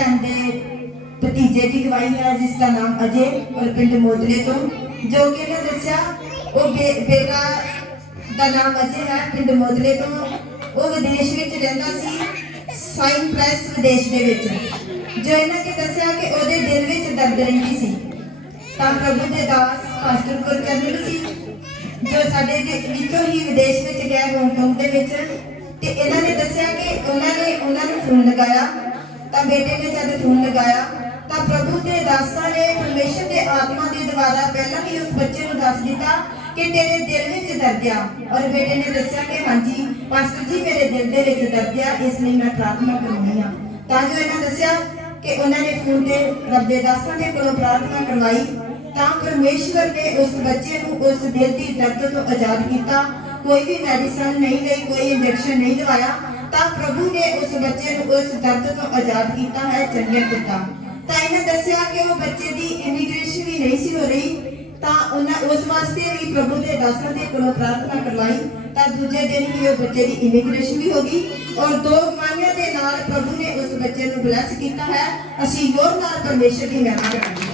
ਭੈਣ ਦੇ ਭਤੀਜੇ ਦੀ ਗਵਾਹੀ ਹੈ, ਜਿਸ ਦਾ ਨਾਮ ਅਜੇ ਔਰ ਪਿੰਡ ਮੋਦਲੇ ਤੋਂ, ਜੋ ਕਿ ਇਹਨੇ ਦੱਸਿਆ, ਉਹ ਬੇਟਾ ਦਾ ਨਾਮ ਅਜੇ ਹੈ ਪਿੰਡ ਮੋਦਲੇ ਤੋਂ, ਉਹ ਵਿਦੇਸ਼ ਵਿੱਚ ਰਹਿੰਦਾ ਸੀ ਸਾਈਨ ਪ੍ਰੈਸ ਵਿਦੇਸ਼ ਦੇ ਵਿੱਚ, ਜੋ ਇਹਨਾਂ ਨੇ ਦੱਸਿਆ ਕਿ ਉਹਦੇ ਦਿਲ ਵਿੱਚ ਦਰਦ ਰਹਿੰਦੀ ਸੀ। ਤਾਂ ਪ੍ਰਭੂ ਦੇ ਦਾਸ ਪਾਸਟਰ ਗੁਰਚਰਨ ਸੀ, ਜੋ ਸਾਡੇ ਦੇ ਵਿੱਚੋਂ ਹੀ ਵਿਦੇਸ਼ ਵਿੱਚ ਗਏ ਹਾਂਗਕਾਂਗ ਦੇ ਵਿੱਚ, ਤੇ ਇਹਨਾਂ ਨੇ ਦੱਸਿਆ ਕਿ ਉਹਨਾਂ ਨੇ, ਉਹਨਾਂ ਨੂੰ ਫੋਨ ਲਗਾਇਆ ਤਾਂ ਬੇਟੇ ਨੇ ਜਦ ਫੋਨ ਲਗਾਇਆ ਤਾਂ ਪ੍ਰਭੂ ਦੇ ਦਾਸਾਂ ਨੇ, ਪਰਮੇਸ਼ਰ ਦੇ ਆਤਮਾ ਦੇ ਦੁਆਰਾ ਪਹਿਲਾਂ ਹੀ ਉਸ ਬੱਚੇ ਨੂੰ ਦੱਸ ਦਿੱਤਾ ਕਿ ਤੇਰੇ ਦਿਲ ਵਿੱਚ ਦਰਦ ਔਰ ਬੇਟੇ ਨੇ ਦੱਸਿਆ ਕਿ ਹਾਂਜੀ, ਪਾਸਟਰ ਜੀ ਮੇਰੇ ਦਿਲ ਦੇ ਵਿੱਚ ਦਰਦ ਇਸ ਲਈ ਮੈਂ ਪ੍ਰਾਰਥਨਾ ਕਰਨੀ ਆ ਤਾਂ ਜੋ ਇਹਨਾਂ ਦੱਸਿਆ ਕਿ ਉਹਨਾਂ ਨੇ ਫੋਨ ਤੇ ਰੱਬ ਦੇ ਦਾਸਾਂ ਦੇ ਕੋਲੋਂ ਪ੍ਰਾਰਥਨਾ ਕਰਵਾਈ, ਤਾਂ ਪਰਮੇਸ਼ਵਰ ਨੇ ਉਸ ਬੱਚੇ ਨੂੰ ਉਸ ਦਿਲ ਦੀ ਦਰਦ ਤੋਂ ਆਜ਼ਾਦ ਕੀਤਾ। ਕੋਈ ਵੀ ਮੈਡੀਸਨ ਨਹੀਂ ਲਈ, ਕੋਈ ਇੰਜੈਕਸ਼ਨ ਨਹੀਂ ਦਵਾਇਆ ਤਾਂ ਪ੍ਰਭੂ ਨੇ ਉਸ ਬੱਚੇ ਨੂੰ ਉਸ ਦਰਦ ਤੋਂ ਆਜ਼ਾਦ ਕੀਤਾ ਹੈ ਚੰਗਿਆ ਕੀਤਾ ਤਾਂ ਇਹਨੇ ਦੱਸਿਆ ਕਿ ਉਹ ਬੱਚੇ ਦੀ ਇਮੀਗ੍ਰੇਸ਼ਨ ਵੀ ਨਹੀਂ ਸੀ ਹੋ ਰਹੀ, ਤਾਂ ਉਹਨਾਂ ਉਸ ਵਾਸਤੇ ਵੀ ਪ੍ਰਭੂ ਦੇ ਦਾਸਾਂ ਦੇ ਕੋਲੋਂ ਪ੍ਰਾਰਥਨਾ ਕਰਵਾਈ। ਤਾਂ ਦੂਜੇ ਦਿਨ ਹੀ ਉਹ ਬੱਚੇ ਦੀ ਇਮੀਗ੍ਰੇਸ਼ਨ ਵੀ ਹੋ ਗਈ ਔਰ ਦੋ ਗਵਾਹੀਆਂ ਦੇ ਨਾਲ ਪ੍ਰਭੂ ਨੇ ਉਸ ਬੱਚੇ ਨੂੰ ਬਲੈਸ ਕੀਤਾ ਹੈ। ਅਸੀਂ ਹੋਰ ਨਾਲ ਪਰਮੇਸ਼ਰ ਦੀ ਮਿਹਨਤ ਕਰਾਂਗੇ